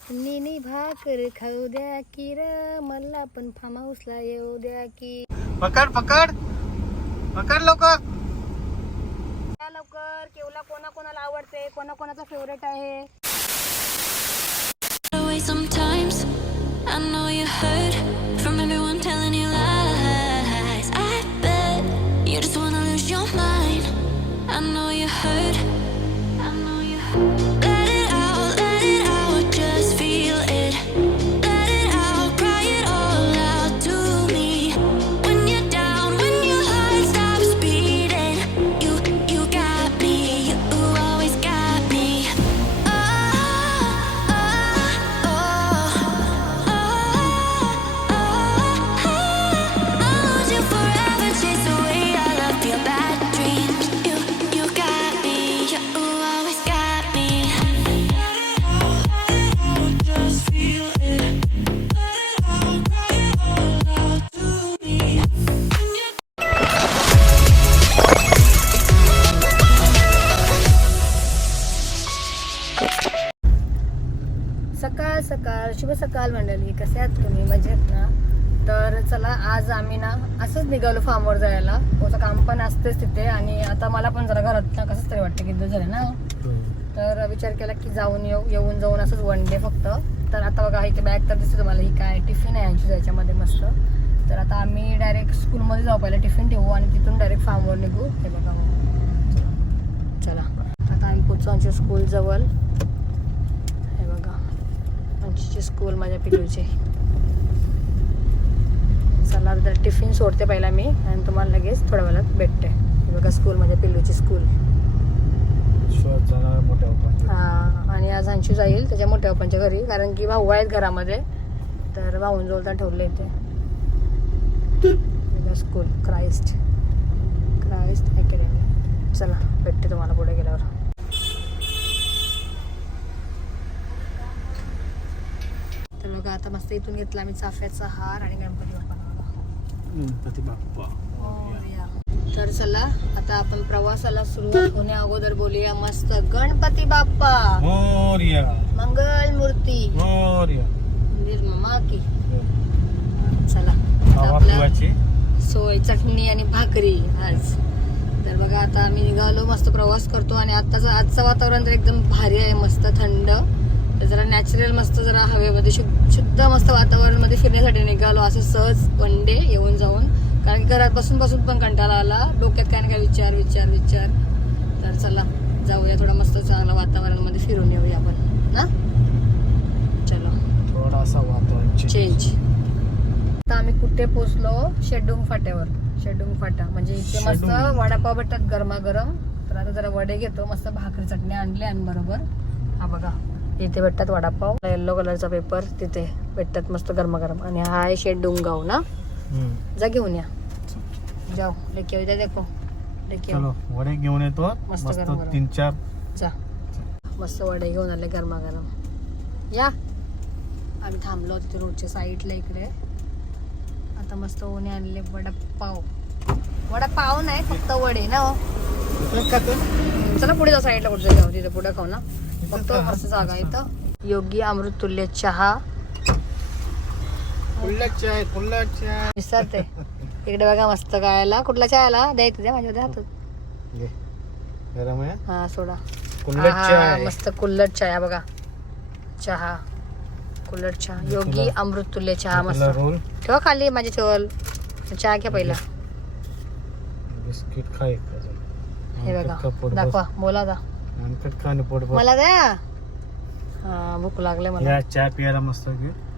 चटणीनी भाकर खाऊ द्या की र मला पण फार्म हाऊसला येऊ द्या की. पकड पकड. पकड लवकर. या लवकर. केवला कोणा कोणाला आवडते कोणा कोणाचा फेवरेट आहे sometimes. I know you heard तिथे आणि आता मला पण जरा घरात ना कसंच तरी वाटतं की झाले ना. तर विचार केला की जाऊन येऊ येऊन जाऊन असंच वन डे फक्त. तर आता बघा इथे बॅग तर दिसते तुम्हाला ही काय टिफिन आहे यांची याच्यामध्ये मस्त. तर आता आम्ही डायरेक्ट स्कूलमध्ये जाऊ पहिला टिफिन ठेवू आणि तिथून डायरेक्ट फार्मवर निघू. हे बघा. चला. आता आम्ही पोचू आमच्या स्कूल जवळ. हे बघा. आमची स्कूल माझ्या पिलूचे चला तर टिफिन सोडते पहिला मी आणि तुम्हाला लगेच थोड्या वेळात भेटते. बघा स्कूल माझ्या पिल्लूची स्कूल. हा आणि आज अंशू जाईल त्याच्या मोठ्या पप्पांच्या घरी कारण की भाऊ आहेत घरामध्ये. तर भाऊन जोलता ठेवले इथे स्कूल क्राइस्ट क्राइस्ट अकॅडमी चला भेटते तुम्हाला पुढे गेल्यावर. तर बघा आता मस्त इथून घेतला आम्ही चाफ्याचा हार आणि गणपती बाप्पाला गणपती बाप्पा. मोरया. तर चला आता आपण प्रवासाला सुरुवात होण्या अगोदर बोलूया मस्त गणपती बाप्पा. मोर्या. मंगल मूर्ती. मोर्या. की. चला आपल्या सोय चटणी आणि भाकरी आज. तर बघा आता आम्ही निघालो मस्त प्रवास करतो आणि आताचं आजचं वातावरण तर एकदम भारी आहे मस्त थंड. तर जरा नॅचरल मस्त जरा हवेमध्ये शुद्ध शुद्ध मस्त वातावरणमध्ये फिरण्यासाठी निघालो. असं सहज वन डे येऊन जाऊन कारण घरात बसून बसून पण कंटाळा आला. डोक्यात काय ना काय विचार विचार विचार. तर चला जाऊया थोडं मस्त चांगलं वातावरणमध्ये फिरून येऊया आपण. ना चलो. थोडासा वातावरण चेंज आता आम्ही कुठे पोचलो शेडुंग फाट्यावर. शेडुंग फाटा. म्हणजे इथे मस्त शेडुंग. वडापाव भेटतात गरमागरम. तर आता जरा वडे घेतो. मस्त भाकरी चटणी आणली आणि बरोबर. हा बघा. इथे भेटतात वडापाव. येल्लो कलरचा पेपर तिथे भेटतात मस्त गरमागरम. आणि हा आहे शेडुंगाव ना? जा घेऊन या. जाओ लेके येऊ द्या देखो. लेके. चलो वडे घेऊन येतो. मस्त मस्त गरम गरम. तीन चार जा. मस्त वडे घेऊन आले गरमागरम या. आम्ही थांबलो तिथे रोडच्या साईडला इकडे. आता मस्त ओने आणले वडापाव. वडापाव नाही फक्त वडे ना हो. चला पुढे जाऊ साईडला कुठे जाऊ तिथे पुढे खाऊ ना. फक्त. असं जागा आहे इथं. योगी अमृत तुल्य चहा. विसरते. इकडे बघा मस्त गायला. कुठला चहा आला? द्यायचं द्या माझ्या हातात. घे. गरम आहे हा? सोडा. आहा, मस्त कुल्लट चहा बघा. चहा. कुल्लट चहा. योगी तुला- अमृत तुल्य चहा मस्त. रोल. ठेवा खाली माझ्या चोल चहा घ्या पहिला. बिस्किट खा एक हे बघा. दाखवा बोला दा. खा आणि. मला द्या. हा भूक लागले मला. या चहा प्यायला मस्त घे.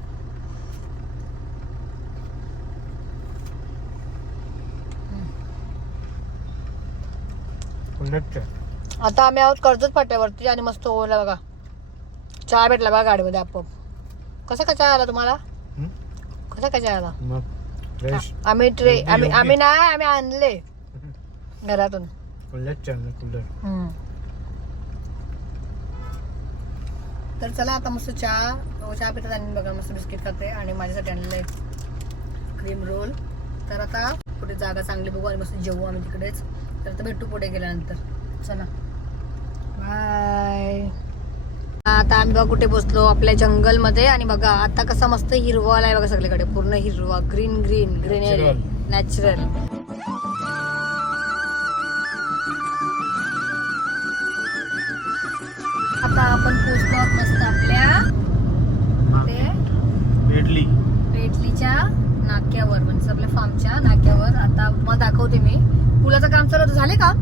आता आम्ही आहोत कर्जत फाट्यावरती आणि मस्त ओला बघा. चहा भेटला बघा गाडीमध्ये आपोआप. कसा का चहा आला तुम्हाला? कसा का चहा आला? आम्ही ट्रे आम्ही. आम्ही नाही आम्ही आणले. घरातून. तर चला आता मस्त चहा चहा पितात आणि बघा मस्त बिस्किट खाते आणि माझ्यासाठी आणलेलं आहे क्रीम रोल तर आता कुठे जागा चांगली बघू आणि मस्त जेवू आम्ही तिकडेच. तर आता भेटू पुढे गेल्यानंतर. चला. बाय आता आम्ही बघा कुठे बसलो आपल्या जंगलमध्ये आणि बघा आता कसा मस्त हिरवा आहे बघा सगळीकडे. पूर्ण हिरवा ग्रीन ग्रीन ग्रीनरी. नॅचरल आता आपण पोचलो आहोत मस्त आपल्या ते इडली पेटलीच्या नाक्यावर म्हणजे आपल्या फार्मच्या नाक्यावर आता मग दाखवते मी पुलाचं काम चालू होतं झाले का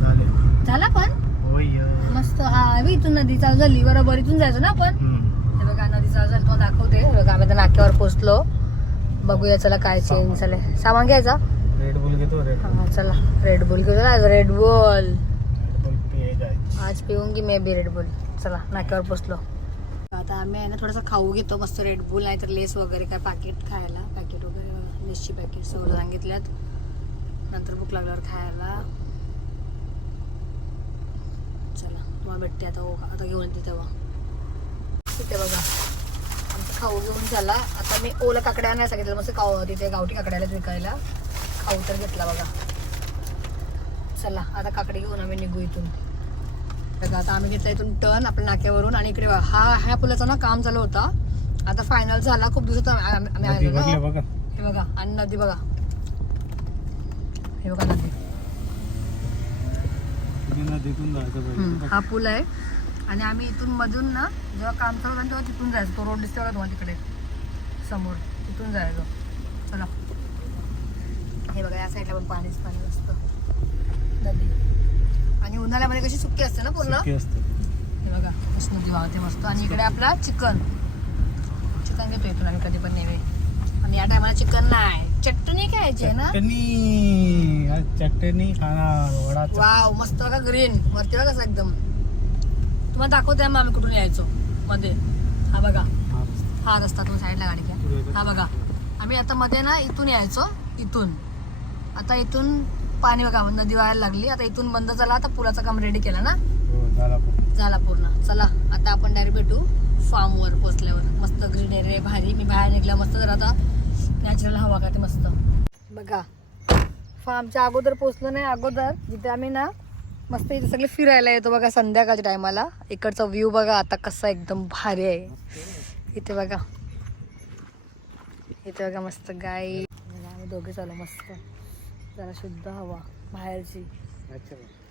झाले झाला पण होय मस्त हा हवी इथून नदी चालू झाली बरोबर इथून जायचं ना आपण. हम्म. हे बघा नदी चालू झाली तुम्हाला दाखवते. हे बघा आम्ही नाक्यावर पोहोचलो बघूया चला काय चेंज झाले सामान घ्यायचा? रेड बुल घेतो हा चला. रेड बुल घेऊ चला रेड बुल रेड बुल पिएगा आज पिऊंगी मी बी रेड बुल चला नाक्यावर पोचलो. आता आम्ही आहे ना थोडासा खाऊ घेतो मस्त रेड बुल नाही तर लेस वगैरे काय पॅकेट खायला. पॅकेट वगैरे लेसची पॅकेट सगळं सांगितल्यात. नंतर भूक लागल्यावर खायला. तुम्हाला भेटते आता हो आता घेऊन येते तेव्हा. तिथे बघा. आमचा खाऊ घेऊन झाला. आता मी ओला काकड्या आणायला सांगितलं. मस्त खाऊ तिथे गावठी काकड्यालाच विकायला. खाऊ तर घेतला बघा. चला आता काकडी घेऊन आम्ही निघू इथून. बघा आता आम्ही घेतला इथून टर्न आपल्या नाक्यावरून. आणि इकडे बघा हा ह्या पुलाचं ना काम चालू होता. आता फायनल झाला. खूप दिवसात आम्ही. बघा. हे बघा आणि नदी बघा. हे बघा नदी. हम्म, हा पूल आहे. आणि आम्ही इथून मधून ना जेव्हा काम चालू ना, तेव्हा तिथून जायचं. तो रोड दिसतो बघा तुम्हाला तिकडे. समोर. तिथून जायचं. चला. हे बघा या साईडला पण पाणीच पाणी असतं नदी. आणि उन्हाळ्यामध्ये कशी सुकी असते ना पूर्ण? हे बघा नदी वाहते मस्त आणि इकडे आपला चिकन. चिकन घेतो इथून आम्ही कधी पण नेहमी. आणि या टायमाला चिकन नाही. चटणी खायची आहे ना? चटणी आज चटणी खाणार वडा वाव मस्त बघा ग्रीन वरती बघा एकदम. तुम्हाला दाखवते मग आम्ही कुठून यायचो. मध्ये. हा बघा. हा रस्ता. तुम्ही साईडला गाडी घ्या. हा बघा. आम्ही आता मध्ये ना इथून यायचो इथून. आता इथून पाणी बघा नदी व्हायला लागली. आता इथून बंद झाला आता पुलाचं काम रेडी केलं ना? हो झाला पूर्ण. चला आता आपण डायरेक्ट भेटू. फार्मवर पोचल्यावर. मस्त ग्रीनरी आहे भारी. मी बाहेर निघल्या मस्त जर आता नॅचरल हवा का ते मस्त. बघा. फार्मच्या अगोदर पोचलो नाही अगोदर. जिथे आम्ही ना मस्त इथे सगळे फिरायला येतो बघा संध्याकाळच्या टायमाला इकडचा व्ह्यू बघा आता कसा एकदम भारी आहे. इथे बघा. इथे बघा मस्त गाई. आम्ही दोघे चालू मस्त. जरा शुद्ध हवा बाहेरची.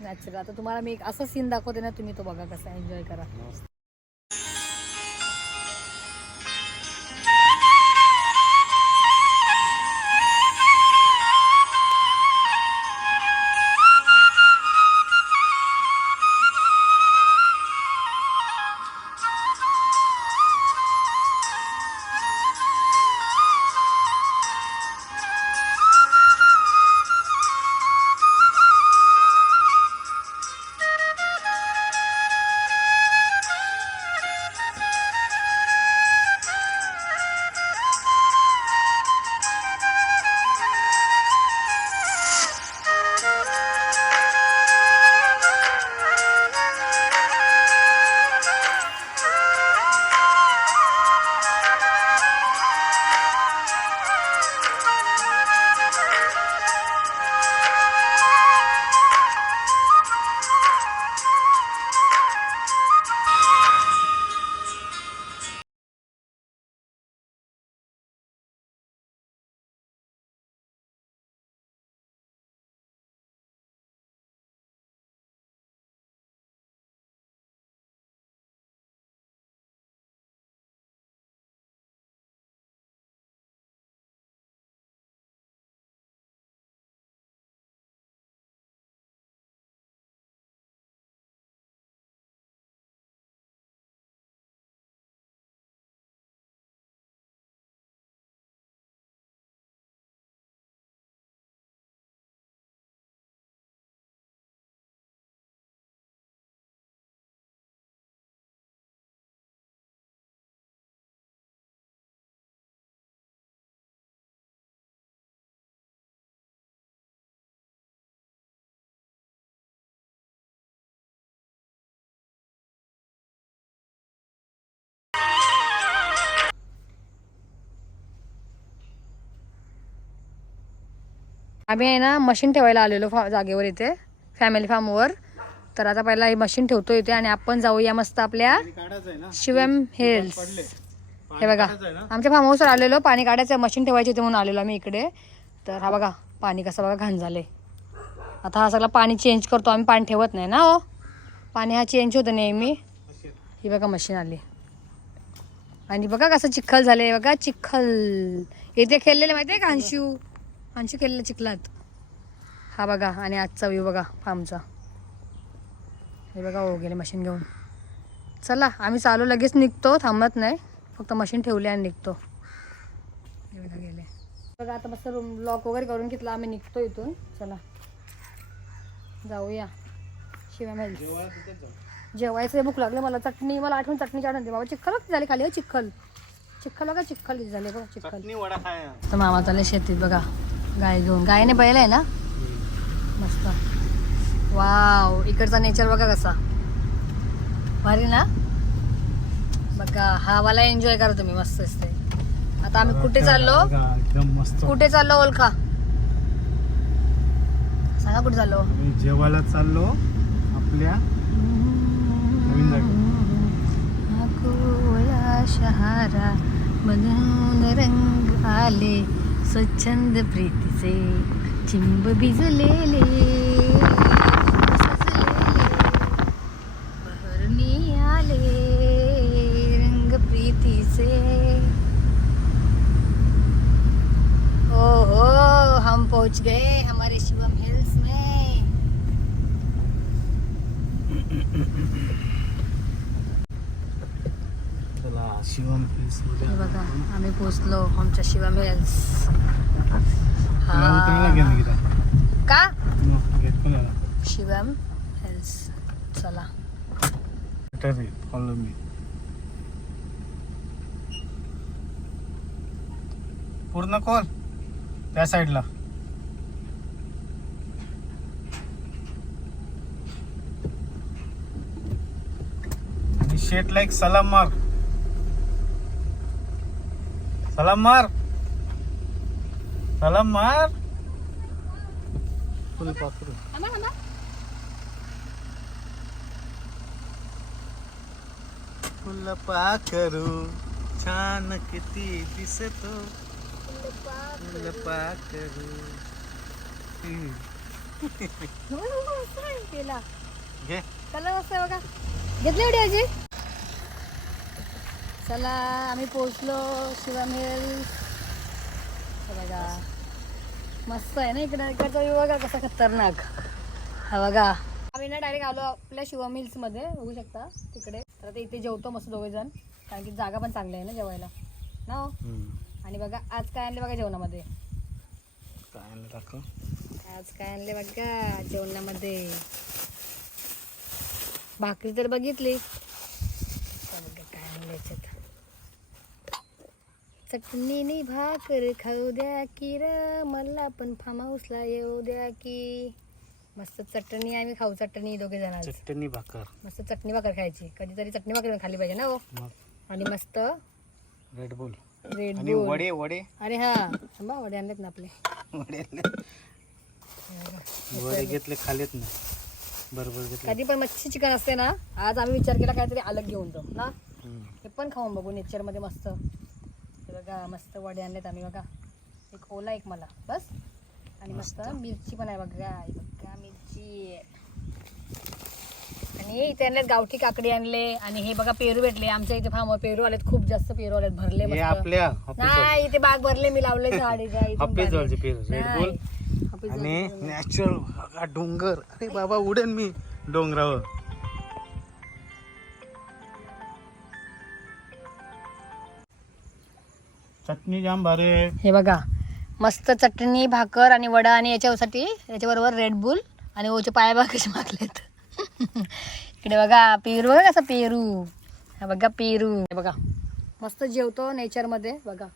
नॅचरल आता तुम्हाला मी एक असा सीन दाखवते ना तुम्ही तो बघा कसा एन्जॉय करा. आम्ही आहे ना मशीन ठेवायला आलेलो फा जागेवर इथे फॅमिली फार्मवर तर आता पहिला हे मशीन ठेवतो इथे आणि आपण जाऊया मस्त आपल्या शिवम हिल्स हे बघा आमच्या फार्महाऊसवर आलेलो पाणी काढायचं मशीन ठेवायची इथे म्हणून आलेलो आम्ही इकडे. तर हा बघा पाणी कसं बघा घाण झाले आता हा सगळा पाणी चेंज करतो आम्ही पाणी ठेवत नाही ना हो. पाणी हा चेंज होतं नेहमी. ही बघा मशीन आली. आणि बघा कसं चिखल झाले बघा चिखल. इथे खेळलेले माहिती आहे का अंशू खेळलेलं चिखलात. हा बघा आणि आजचा व्ह्यू बघा फार्मचा. हे बघा हो गेले मशीन घेऊन. चला आम्ही चालू लगेच निघतो थांबत नाही. फक्त मशीन ठेवले आणि निघतो. हे बघा गेले. बघा आता मस्त रूम लॉक वगैरे करून घेतला आम्ही निघतो इथून. चला. जाऊया. शिव्या मिळेल जेवायचं भूक लागले मला चटणी मला आठवण चटणी आठवण बाबा चिखल झाली? खाली हो चिखल. चिखल बघा चिखल झाले बघा चिखल. तर मामा चालले शेतीत बघा. गाय घेऊन. गायने बैल आहे ना? मस्त. वाव इकडचा नेचर बघा कसा. भारी ना? बघा हा मला एन्जॉय करा तुम्ही मस्त असते आता आम्ही कुठे चाललो? कुठे चाललो ओळखा? सांगा कुठे चाललो? जेवायला चाललो आपल्या नवीन जागी अकोला शहारा बनून रंग आले. स्वच्छंद प्रीतीचे चिंब भिजलेले बहरणी आले रंग प्रीतीचे. ओ हो हम पहुंच गए हमारे शिवम हिल्स में. चला शिवम हिल्स हे बघा आम्ही पोचलो आमच्या शिवम हिल्स तुला उतरायला गेलं गीता का मग घेत पण आला शिवम हिल्स चला ठरली फॉलो मी पूर्ण खोल त्या साईडला आणि शेटला एक सलाम मार. सलाम मार. सलाम मार. फुल पाखरू? फुल पाखरू छान किती दिसतो. फुल पाखरू. केला घे. चला मस्त आहे बघा. घेतली एवढी आजी? चला आम्ही पोहोचलो शिवम बघा. मस्त आहे ना इकडे. इकडचा व्यू बघा कसा खतरनाक. हा बघा. आम्ही ना डायरेक्ट आलो आपल्या शिवम हिल्समध्ये. बघू शकता. तिकडे. तर आता इथे जेवतो मस्त दोघे जण कारण की जागा पण चांगली आहे ना जेवायला. ना हो? आणि बघा आज काय आणले बघा जेवणामध्ये? काय आणलं आज काय आणले बघा जेवणामध्ये? भाकरी तर बघितली. आता बघा काय आणलं याच्यात. चटणीने भाकर खाऊ द्या की र. मला पण फार्म हाऊसला येऊ द्या की. मस्त चटणी आम्ही खाऊ चटणी दोघे जण चटणी भाकर. मस्त चटणी भाकर खायची. कधीतरी चटणी भाकर खाली पाहिजे ना हो. आणि मस्त रेड बुल रेड आणि वडे वडे? अरे हा. थांबा वडे आणलेत ना आपले. वडे वडे घेतले खालेत ना. बरोबर कधी पण मच्छी चिकन असते ना आज आम्ही विचार केला काहीतरी अलग घेऊन जाऊ ना. हे पण खाऊन बघू नेचरमध्ये मस्त. बघा मस्त वडे आणलेत आम्ही बघा. एक ओला एक मला बस. आणि मस्त. मिरची पण आहे बघा. आणि इथे आणलेत गावठी काकडी आणले. आणि हे बघा पेरू भेटले. आमच्या इथे फार्म पेरू आलेत खूप जास्त पेरू आलेत भरले हे मस्त. आपल्या नाही इथे बाग भरले मी लावले झाडे हप्पी जवळचे पेरू रेड बुल आणि नॅचरल डोंगर. अरे बाबा उडेन मी डोंगरावर. चटणी जाम भारी आहे. हे बघा मस्त चटणी भाकर आणि वडा आणि याच्यासाठी याच्याबरोबर रेड बुल आणि ओचे पाया बघा कसे मागलेत इकडे बघा पेरू बघा कसा पेरू. हा बघा पेरू. बघा. मस्त जेवतो नेचरमध्ये बघा.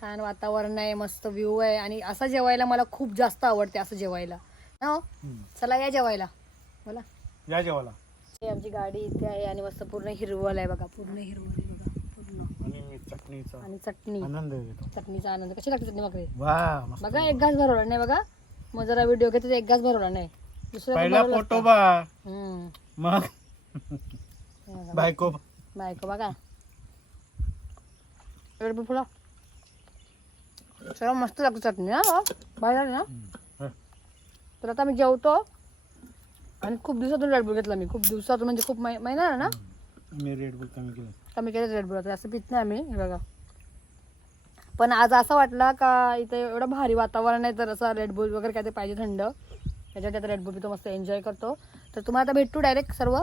छान वातावरण आहे मस्त व्ह्यू आहे. आणि असं जेवायला मला खूप जास्त आवडते असं जेवायला. ना हो? चला या जेवायला. बोला. या जेवायला. हे आमची गाडी इथे आहे आणि मस्त पूर्ण हिरवल आहे बघा पूर्ण हिरवल आहे बघा पूर्ण. आणि मी चटणीचा आणि चटणी. आनंद घेतो. चटणीचा आनंद. कशी लागते चटणी भाकरी? वा मस्त. बघा एक घास भरवला नाही बघा. मग जरा व्हिडिओ घेतो तर एक घास भरवला नाही. दुसरं पहिला फोटो असतं. बा हम्म. मग? बघा. बायको. बायको बघा. रेडबुल फुला. सगळं मस्त लागतं चटणी हा बाहेर ना. तर आता मी जेवतो. आणि खूप दिवसातून रेडबुल घेतला मी. खूप दिवसातून म्हणजे खूप महिना ना? मी रेड बुल कमी केलं. कमी केलं रेडबुल आता असं पित नाही आम्ही हे बघा. पण आज असं वाटलं का इथे एवढं भारी वातावरण आहे तर असं रेडबुल वगैरे काय ते पाहिजे थंड. त्याच्यात आता रेडबुल पितो मस्त एन्जॉय करतो. तर तुम्हाला आता भेटू डायरेक्ट सर्व.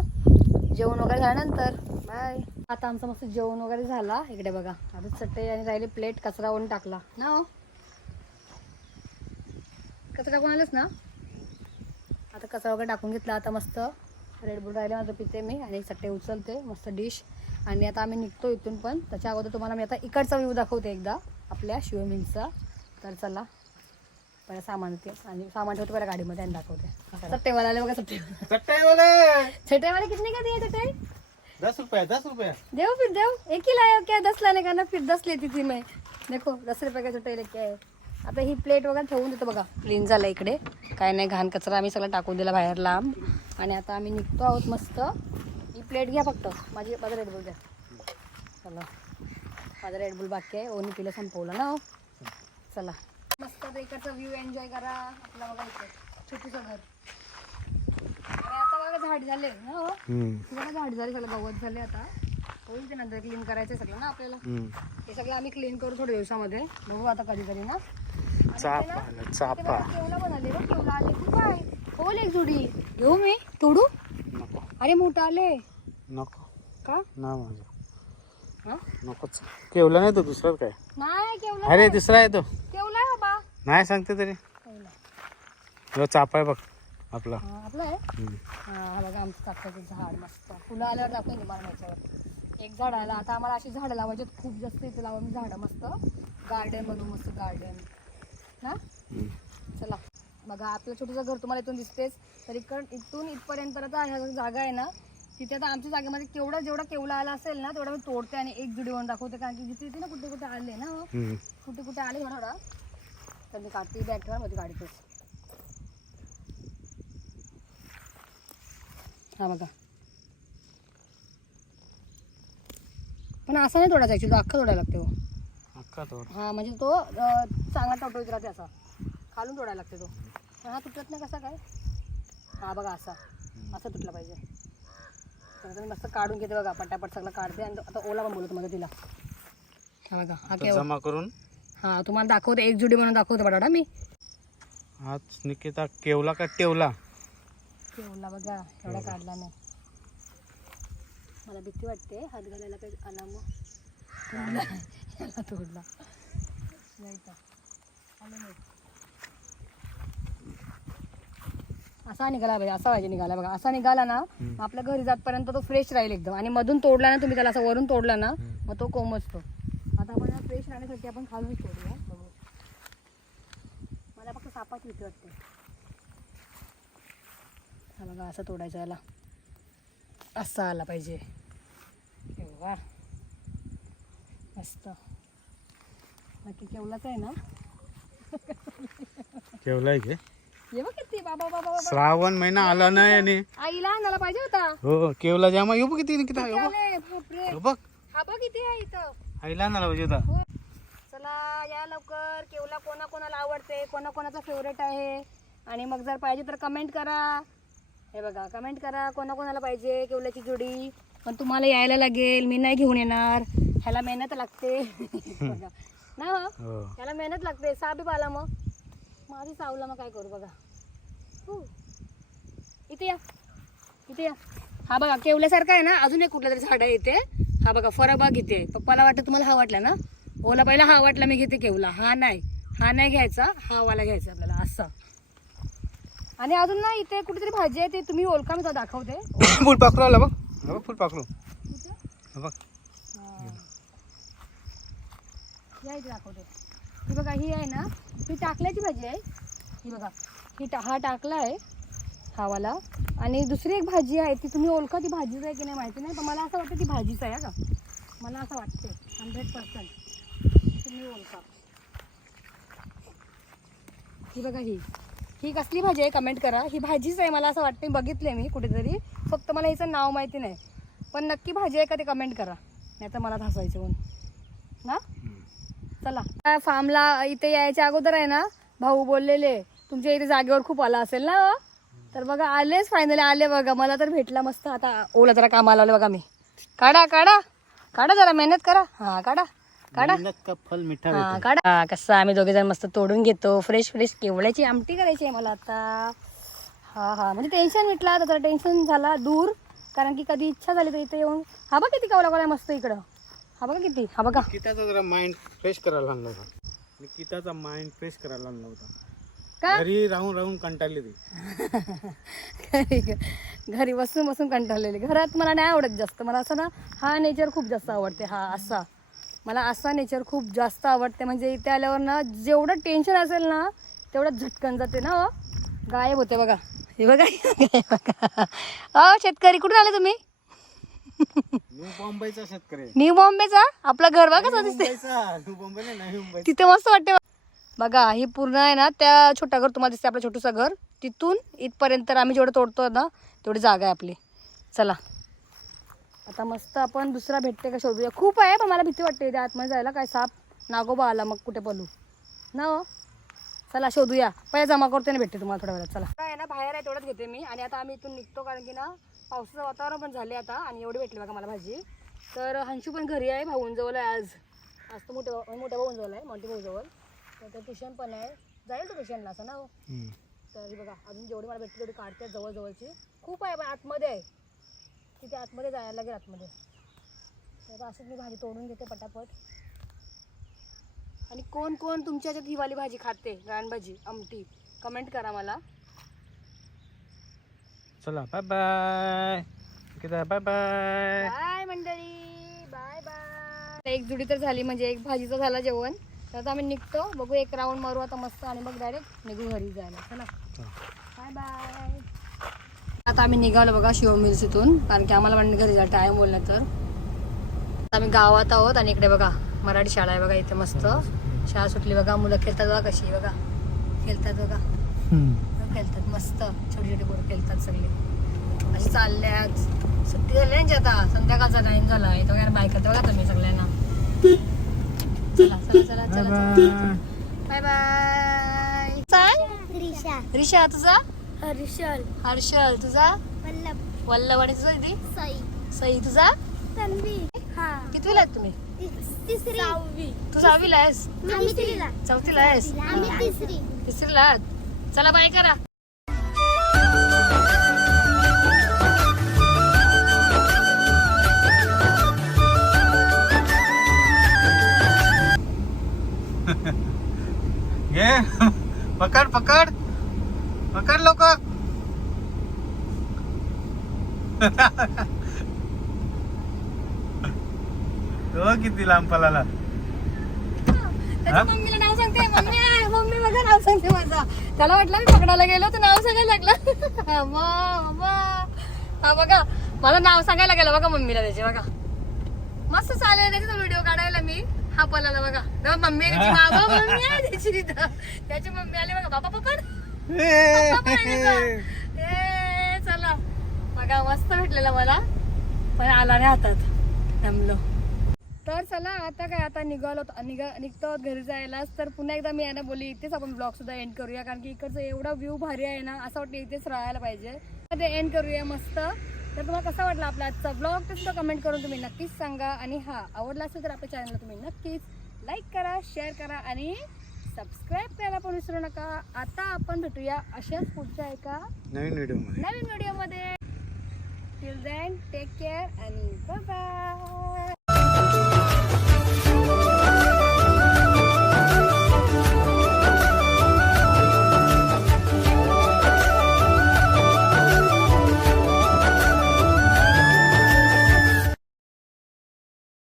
जेवण वगैरे झाल्यानंतर. बाय आता आमचं मस्त जेवण वगैरे झाला. इकडे बघा. आता चटई आणि राहिले प्लेट कचरा ओन टाकला. ना हो? कचरा टाकून आलेच ना? आता कचरा वगैरे टाकून घेतला. आता मस्त रेडबुल राहिले माझं पिते मी. आणि चट्टे उचलते. मस्त डिश आणि आता आम्ही निघतो इथून पण. त्याच्या अगोदर तुम्हाला मी आता इकडचा व्ह्यू दाखवते एकदा. आपल्या शिवमिंगचा. तर चला पहिला सामान येते आणि सामान ठेवतो पहिला गाडीमध्ये आणि दाखवते. चट्टेवाला आले बघा चट्टाईवाले चट्टेवाले कितने का दिए चट्टे दस रुपया दस रुपया. देव फिर देव. एक ही लाया क्या दस लाने का ना फिर दस लेती थी मैं. देखो दस रुपये का चटई लेके आहे. आता ही प्लेट वगैरे ठेवून देतो बघा. क्लीन झालं इकडे. काय नाही घाण कचरा आम्ही सगळं टाकून दिला बाहेर लांब. आणि आता आम्ही निघतो आहोत मस्त. ही प्लेट घ्या फक्त. माझी माझा रेडबुल द्या चला. माझा रेडबुल बाकी आहे. ओनी पिलं संपवलं ना. हो चला. मस्त इकडचा व्ह्यू एन्जॉय करा. आपला बघा इकडे छोटूचं घर. आता बघा झाड झाले ना हो बघा झाड झाले सगळं गवत झाले आता. होईल ते नंतर क्लीन करायचं सगळं ना आपल्याला? हे सगळं आम्ही क्लीन करू थोड्या दिवसामध्ये. बघू आता कधी कधी ना केवला पण आले केवला आले खूप आहे खोल एक जुडी. घेऊ मी? तोडू? अरे मोठा आले. नको. का? ना माझं? नकोच केवला नाही तो दुसरा काय? नाही केवला अरे दुसरा आहे तो. केवला आहे बाबा. नाही सांगते तरी. ह्यो चापा आहे बघ आपला. हा, आपलं आहे? हम्म. हा हा बघा आमचं चाफ्याचं झाड मस्त. फुलं आल्यावर दाखवून तुम्हाला याच्यावर एक झाड आलं. आता आम्हाला अशी झाडं लावायची. खूप जास्त इथे लावा मी झाडं मस्त. गार्डन बनवू मस्त गार्डन ना. चला. बघा आपलं छोटंसं घर तुम्हाला इथून दिसतेच. तर इकड इथून इथपर्यंत ह्या जागा आहे ना. तिथे आता आमच्या जागेमध्ये केवढा जेवढा केवढा आला असेल ना तेवढा मी तोडते आणि एक जुडी होऊन दाखवते. कारण की जिथे जिथे ना कुठे कुठे आले ना हो. कुठे कुठे आले थोडा थोडा तर मी काढते बॅग ठेवा मध्ये गाडीतच हा बघा. पण असा नाही तोडायचा ॲक्च्युली अख्खा तोडायला लागते हो अक्का तोड. हा म्हणजे तो चांगला टवटवीत राहते असा. खालून तोडायला लागते तो. पण हा तुटत नाही कसा काय? हा बघा असा. असा तुटला पाहिजे. मी मस्त काढून घेते बघा पटापट सगळं काढते आणि आता ओला पण बोलतो माझा तिला. हा बघा हा केवळ जमा करून? हा तुम्हाला दाखवते एक जुडी म्हणून दाखवते बटाटा मी. आज निकिता केवला का टेवला? केवढा बघा एवढा काढला नाही मला भीती वाटते हात घालायला काही आला मग तोडला तोडला. नाही का आलं नाही. असा निघाला पाहिजे असा पाहिजे निघाला बघा. असा निघाला ना मग आपल्या घरी जातपर्यंत तो फ्रेश राहील एकदम. आणि मधून तोडला ना तुम्ही त्याला असं वरून तोडला ना मग तो कोमजतो. आता आपण फ्रेश राहण्यासाठी आपण खालून बघू. मला फक्त सापाची भीती वाटते. हा बघा असं तोडायचं याला. असा आला पाहिजे. वा मस्त. नक्की केवलाच आहे ना? केवला आहे की ये बघ किती बाबा बाबा बाबा. श्रावण महिना आला नाही आणि आईला आणायला पाहिजे होता. हो केवला जामा येऊ बघ किती निकिता येऊ बघ. आले, बापरे. येऊ बघ. हा बघ किती आहे इथं. आईला आणायला पाहिजे होता. हो. चला या लवकर. केवला कोणा कोणाला आवडते कोणा कोणाचा फेवरेट आहे? आणि मग जर पाहिजे तर कमेंट करा. हे बघा कमेंट करा कोणा कोणाला पाहिजे केवल्याची जोडी. पण तुम्हाला यायला लागेल मी नाही घेऊन येणार. ह्याला मेहनत लागते. बघा. ना हो? हो. ह्याला मेहनत लागते. साबी आला मग. माझी चावला मग काय करू बघा. हो. इथे या. इथे या. हा बघा केवल्यासारखा आहे ना? अजून एक कुठलं तरी झाड आहे इथे हा बघा फरक बघ इथे पप्पाला वाटतं तुम्हाला हा वाटला ना? ओला पहिला हा वाटला मी घेते केवला. हा नाही. हा नाही घ्यायचा हा वाला घ्यायचा आपल्याला. असा. आणि अजून ना इथे कुठेतरी भाजी आहे ते तुम्ही ओळखा मी तुला दाखवते. फुल पाखरू आला बघ. हा बघ फुल पाखरू? हा बघ. या इथे दाखवते. ही बघा ही आहे ना ही टाकल्याची भाजी आहे. ही बघा ही टा हा टाकला आहे हावाला आणि दुसरी एक भाजी आहे ती तुम्ही ओळखा ती भाजीच आहे की नाही माहिती नाही पण मला असं वाटतं ती भाजीच आहे का? मला असं वाटते हंड्रेड पर्सेंट तुम्ही ओळखा. ही बघा ही. ही कसली भाजी आहे कमेंट करा. ही भाजीच आहे मला असं वाटतं बघितले मी कुठेतरी. फक्त मला हिचं नाव माहिती नाही. पण नक्की भाजी आहे का ते कमेंट करा. नाही तर मला हसवायचं म्हणून. ना? चला. फार्मला इथे यायच्या अगोदर आहे ना भाऊ बोललेले तुमच्या इथे जागेवर खूप आला असेल ना हो? तर बघा आलेच फायनली आले बघा. मला तर भेटला मस्त. आता ओला जरा कामाला आलं बघा मी. काढा काढा. काढा जरा मेहनत करा. हा काढा. काढा. फल मिठा हा काढा. कसं आम्ही दोघे जण मस्त तोडून घेतो. फ्रेश फ्रेश केवड्याची आमटी करायची आहे मला आता. हा हा. म्हणजे टेन्शन मिटला आता जरा टेन्शन झाला दूर. कारण की कधी इच्छा झाली तर इथे येऊन. हा बघ किती कवला कवला मस्त इकडं. हा बघा किती हा बघा. किताचा जरा माइंड फ्रेश करायला आणला होता. मी किताचा माइंड फ्रेश करायला आणला होता. का? घरी राहून राहून कंटाळली ती घरी घरी बसून बसून कंटाळलेली. घरात मला नाही आवडत जास्त. मला असं ना हा नेचर खूप जास्त आवडते हा असा. मला असा नेचर खूप जास्त आवडते. म्हणजे इथे आल्यावर ना जेवढं टेन्शन असेल ना तेवढं झटकन जाते ना हो. गायब होते बघा. हे बघा हे बघा. अहो शेतकरी कुठून आले तुम्ही? न्यू बॉम्बेचा शेतकरी. न्यू बॉम्बेचा? आपला घर बघा कसं दिसते मुंबईचा न्यू बॉम्बे नाही नवी मुंबई. तिथे मस्त वाटते बघ. ही पूर्ण आहे ना त्या छोटा घर तुम्हाला दिसते आपलं छोटूसं घर. तिथून इथपर्यंत तर आम्ही जेवढं तोडतो ना तेवढी जागा आहे आपली. चला. आता मस्त आपण दुसरा भेटते का शोधूया खूप आहे पण मला भीती वाटते त्या आतमध्ये जायला. काय साप? नागोबा आला मग कुठे पलू ना हो? चला शोधूया. पहिले जमा करते आणि भेटते तुम्हाला थोड्या वेळात. चला. काय आहे ना बाहेर आहे तेवढंच घेते मी. आणि आता आम्ही इथून निघतो कारण की ना पावसाचं वातावरण पण झाले आता आणि एवढी भेटली बघा मला भाजी. तर हंशू पण घरी आहे भाऊंजवळ आहे आज. आज तो मोठ्या भाऊ- मोठ्या भाऊंजवळ आहे मोठी भाऊजवळ. तर ते ट्युशन पण आहे. जाईल तो ट्युशनला असं ना हो. तर हे बघा अजून जेवढी मला भेटते तेवढी काढते जवळजवळची. खूप आहे पण आतमध्ये आहे. तिथे आतमध्ये जायला लागेल आतमध्ये. तर असंच मी भाजी तोडून घेते पटापट. आणि कोण कोण तुमच्या ह्याच्यात ही वाली भाजी खाते गाणभाजी आमटी कमेंट करा मला. चला bye bye bye bye bye मंडळी. बाय बाय एक जुडी तर झाली म्हणजे एक भाजीचं झालं जेवण. तर आता आम्ही निघतो बघू एक राऊंड मारू आता मस्त आणि मग डायरेक्ट निघू घरी जायला. चला. बाय बाय आता आम्ही निघालो बघा शिव मिल्स इथून कारण की आम्हाला पण घरी जायला टाइम बोलला तर. आम्ही गावात आहोत आणि इकडे बघा. मराठी शाळा आहे बघा इथे मस्त. शाळा सुटली बघा मुलं खेळतात बघा कशी बघा. खेळतात बघा. खेळतात मस्त. छोटी छोटी पोरं खेळतात सगळे. असे चालले आज सुट्टी झाली यांची आता. संध्याकाळचा टाइम झाला. इथं वगैरे बायकात बघा तुम्ही सगळ्यांना. चला चला चला चला चला. बाय बाय सांग. रिशा. रिशा तुझा? हर्षल हर्षल तुझा? वल्लभ. वल्लभ आणि तुझा दिदी सई. सई तुझा? तन्वी. हा. कितवीला आहेत तुम्ही? तिसरी. सहावी. सहावीला आहेस? आम्ही तिसरीला. चौथीला आहेस? आम्ही तिसरी. तिसरीला आहात. चला बाय करा. घे पकड पकड लोक तो किती लांब पळाला? त्याच्या मम्मीला नाव सांगते. मम्मी आहे, मम्मी बघा नाव सांगते माझा. त्याला वाटलं मी पकडायला गेलो तर नाव सांगायला लागलं. हा. हा बघा. मला नाव सांगायला गेलं बघा मम्मीला त्याचे बघा. मस्त चालेल त्याचा व्हिडिओ काढायला मी. हा पलाला बघा. तेव्हा मम्मी त्याची बाबा मम्मी आहे त्याची तिथं त्याची मम्मी आली बघा. बाबा पकड. पप्पा पण आहे त्याचा. ए, चला. बघा मस्त भेटलेला मला. पण आला नाही हातात. जमलो तर चला आता काय आता निघालो निघा निघतो घरी जायलाच. तर पुन्हा एकदा मी यांना बोलली इथेच आपण ब्लॉग सुद्धा एंड करूया कारण की इकडचं एवढा व्ह्यू भारी आहे ना असं वाटतं इथेच राहायला पाहिजे. ते एंड करूया मस्त. तर तुम्हाला कसा वाटला आपला आजचा ब्लॉग ते सुद्धा कमेंट करून तुम्ही नक्कीच सांगा. आणि हा आवडला असेल तर आपल्या चॅनलला तुम्ही नक्कीच लाईक करा शेअर करा आणि सबस्क्राईब करायला पण विसरू नका. आता आपण भेटूया अशाच पुढच्या एका नवीन व्हिडिओ नवीन व्हिडिओमध्ये टिल देन टेक केअर आणि बाय